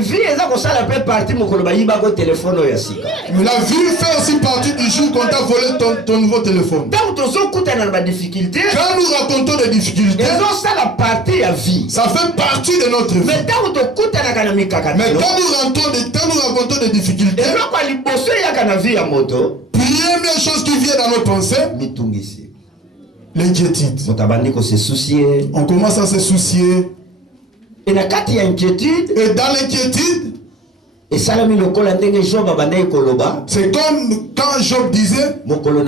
vie ça fait partie mon téléphone. Mais la vie fait aussi partie du jour qu'on t'a volé ton nouveau téléphone. Quand nous racontons des difficultés, ça la partie à vie. Ça fait partie de notre vie. Mais quand nous racontons des difficultés, première chose qui vient dans nos pensées, l'inquiétude. On commence à se soucier. Et dans l'inquiétude, c'est comme quand Job disait que le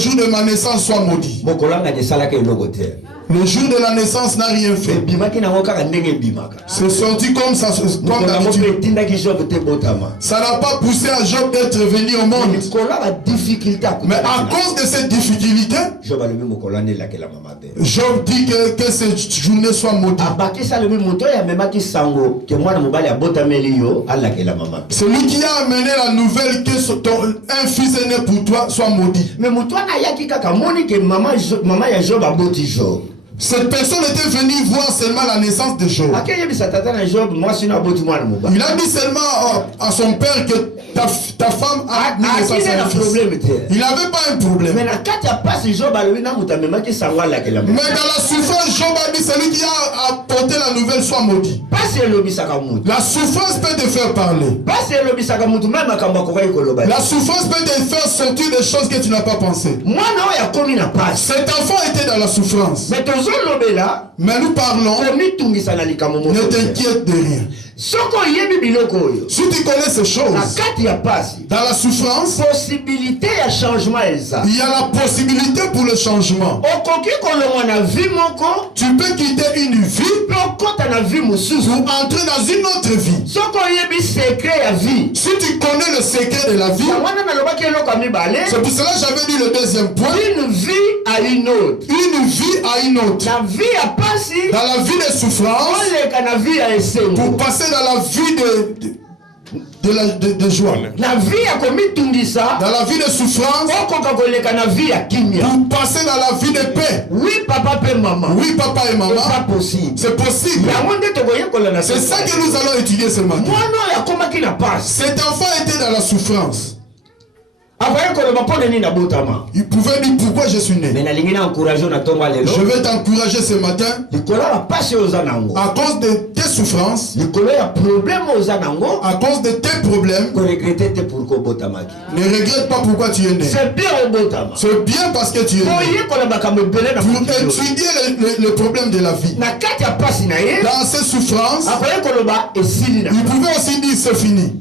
jour de ma naissance soit maudit. Le jour de la naissance n'a rien fait. C'est sorti comme ça, comme d'habitude. Ça n'a pas poussé à Job d'être venu au monde. Mais à cause de cette difficulté, Job dit que cette journée soit maudite. Celui qui a amené la nouvelle que un fils est né pour toi soit maudit. Cette personne était venue voir seulement la naissance de Job. Il a dit seulement à son père que ta femme a mis naissance à un fils. Il n'avait pas un problème. Mais dans la souffrance, Job a dit celui qui a apporté la nouvelle soit maudit. La souffrance peut te faire parler. La souffrance peut te faire sortir des choses que tu n'as pas pensé. Cet enfant était dans la souffrance. Mais nous parlons, ne t'inquiète de rien. Si tu connais ces choses, dans la souffrance, il y a la possibilité pour le changement. Tu peux quitter une vie pour entrer dans une autre vie. Si tu connais le secret de la vie, c'est pour cela que j'avais dit le deuxième point. Une vie à une autre. Une vie à une autre. Dans la vie de souffrance, pour passer dans la vie de joie. Dans la vie de souffrance, pour passer dans la vie de paix. Oui, papa et maman. Oui, papa et maman. C'est possible. C'est ça que nous allons étudier ce matin. Cet enfant était dans la souffrance. Il pouvait dire pourquoi je suis né. Je vais t'encourager ce matin. À cause de tes souffrances, à cause de tes problèmes, ne regrette pas pourquoi tu es né. C'est bien parce que tu es né. Pour étudier les problèmes de la vie. Dans ces souffrances, il pouvait aussi dire c'est fini.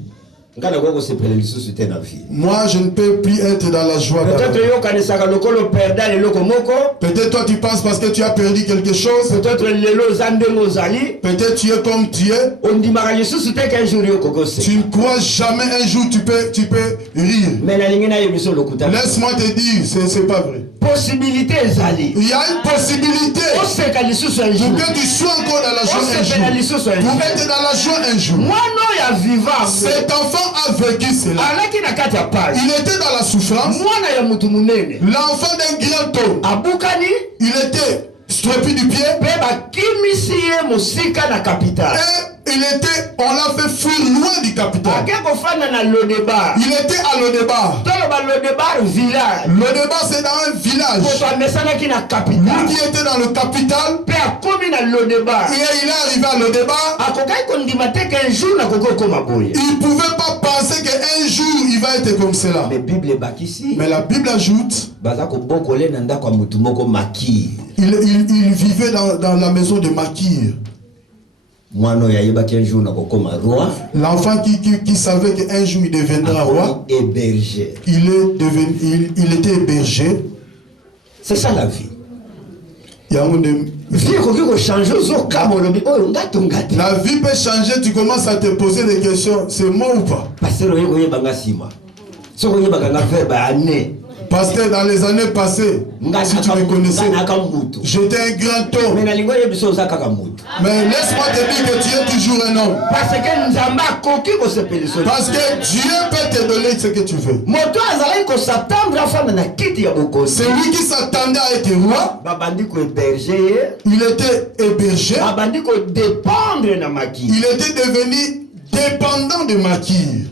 Moi, je ne peux plus être dans la joie. Peut-être toi, tu penses parce que tu as perdu quelque chose. Peut-être tu es comme tu es. Tu ne crois jamais un jour tu peux rire. Laisse-moi te dire, c'est pas vrai. Il y a une possibilité pour que tu sois encore dans la joie un jour. Pour être dans la joie un jour. Cet enfant a vécu cela. Il était dans la souffrance. L'enfant d'un grand homme. Il était stropé du pied. Il était, on l'a fait fuir loin du capital. Il était à Lodebar. Lodebar, c'est dans un village. Lui qui était dans le capital, et il est arrivé à Lodebar. Il ne pouvait pas penser qu'un jour il va être comme cela. Mais la Bible ajoute, il vivait dans la maison de Makir. L'enfant qui savait qu'un jour il deviendra roi, il était hébergé. C'est ça la vie. La vie peut changer, tu commences à te poser des questions, c'est moi ou pas? Pasteur, dans les années passées, si tu me connaissais, j'étais un grand homme. Mais laisse-moi te dire que tu es toujours un homme. Parce que Dieu peut te donner ce que tu veux. C'est lui qui s'attendait à être roi. Il était hébergé. Il était devenu dépendant de Makir.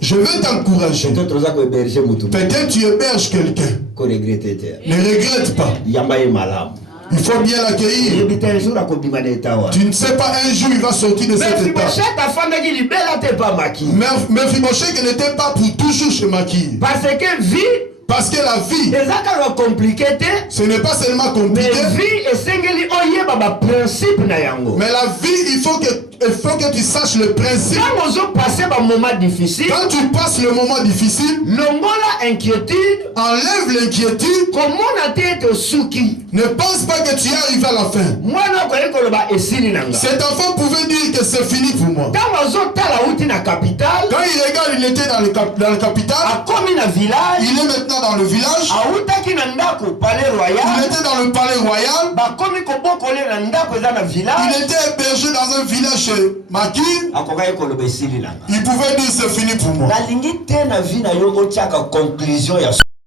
Je veux t'encourager. Peut-être tu héberges quelqu'un. Ne regrette pas. Il faut bien l'accueillir. Tu ne sais pas un jour il va sortir de cette étape. Mais Mephibosheth n'était pas pour toujours chez Makir. Parce que la vie, ce n'est pas seulement compliqué. Mais la vie, il faut que tu saches le principe. Quand tu passes le moment difficile, enlève l'inquiétude. Ne pense pas que tu es arrivé à la fin. Cet enfant pouvait dire que c'est fini pour moi. Quand il regarde, il était dans la capitale. Il est maintenant dans le village. Il était dans le palais royal. Il était hébergé dans un village chez Makir. Il pouvait dire c'est fini pour moi.